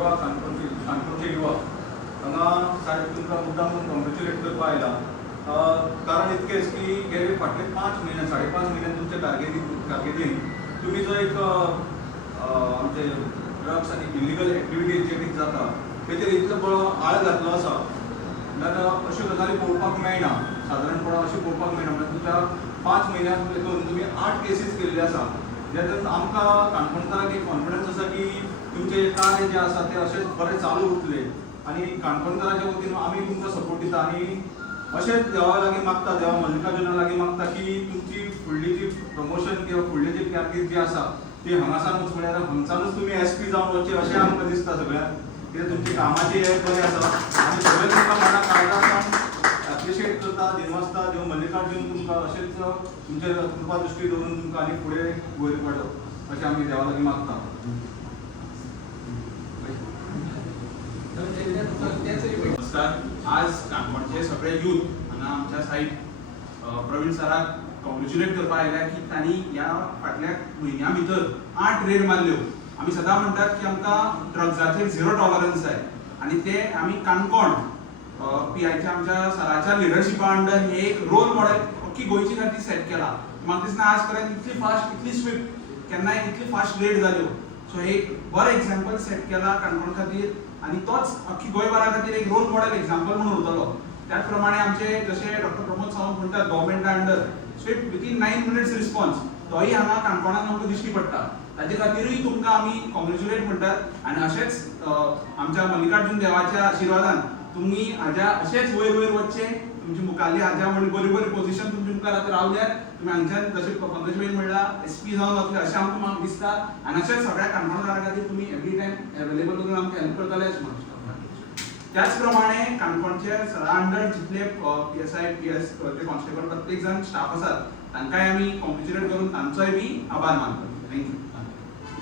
युवा काणकोणचे युवा हांगा साहेब तुमकां मुद्दाम कॉंग्रेच्युलेट करपा आयला। कारण इतकेच की गेले फाटले 5 म्हयने 5.5 म्हयने तुमच्या कारकिर्दीन तुम्ही जो एक आमचे ड्रग्स आनी इलिगल एक्टिविटीज जे कितें जाता तेचेर इतलो बरो आळ घातलो आसा। जाल्यार अश्यो गजाली पळोवपाक मेळना, सादारणपणान अशें पळोवपाक मेळना। म्हणजे तुमच्या 5 म्हयन्यांत हितून तुमी 8 केसीस केल्ले आसा, जेतून आमकां काणकोणकारांक एक कॉन्फिडन्स आसा की तुमचे कार्य जे आसा ते अशेंच बरें चालू उरतले आनी काणकोणकारांच्या वतीन आमी तुमकां सपोर्ट दिता आनी अशेंच देवा लागीं मागता, देवा मल्लिकार्जुना लागीं मागता की तुमची फुडली जी प्रमोशन किंवा फुडली जी कारकीर्द जी आसा ती हांगासानूच म्हळ्यार हांगसानूच तुमी SP जावन वचचे अशें आमकां दिसता सगळ्यांक। कित्याक तुमची कामाची हे बरी आसा आनी सगळे तुमकां मना काळजांतल्यान एप्रिशिएट करता, दिनवासता। देव मल्लिकार्जुन तुमकां अशेंच तुमचेर कृपा दृश्टी दवरून तुमकां आनी फुडें वयर काडो अशें आमी देवा लागीं मागता। नमस्कार। आज काणकोणचे सगळे यूथ हांगा आमच्या सायड प्रवीण सराक कॉंग्रेच्युलेट करपा आयल्या की तांणी ह्या फाटल्या म्हयन्या भितर 8 रेड मारल्यो। आमी सदां म्हणटात की आमकां ड्रग्साचेर 0 टॉलरन्स जाय आनी ते आमी काणकोण PIच्या आमच्या सराच्या लिडरशिपा अंडर हे एक रोल मॉडेल अख्खी गोंयची खातीर सेट केला। म्हाका दिसना आज पर्यंत इतली फास्ट, इतली स्विफ्ट केन्नाय इतली फास्ट रेड जाल्यो। सो हे एक बरो एक्झाम्पल सेट केला काणकोण खातीर आनी तोच अख्खी गोंयभरा खातीर एक रोल मॉडेल एक्झाम्पल म्हणून उरतलो। त्याच प्रमाणे आमचे जशे डॉक्टर प्रमोद सावंत म्हणटात गव्हर्मेंटा under swift within 9 minutes response तोही हांगा काणकोणान आमकां दिश्टी पडटा। ताजे खातीरूय तुमकां आमी कॉंग्रेच्युलेट म्हणटात आनी अशेंच आमच्या मल्लिकार्जुन देवाच्या आशिर्वादान तुमी हाज्या अशेंच वयर वयर वचचे, तुमची मुखाल्ली हाज्या बरी बरी पोझिशन तुमच्या मुखार आतां रावल्यार तुमी हांगच्यान जशें पंकजभाईन म्हणलां SP जावन वतले अशें आमकां म्हाका दिसता आनी अशेंच सगळ्या काणकोणकारां खातीर तुमी एवरी टायम अवेलेबल करून आमकां हेल्प करतले अशें म्हाका दिसता। त्याच प्रमाणे काणकोणचे सरा अंडर जितले PSI PS ते कॉन्स्टेबल प्रत्येक जण स्टाफ आसात तांकांय आमी कॉंग्रेच्युलेट करून तांचोय बी आभार मानतात। थँक्यू।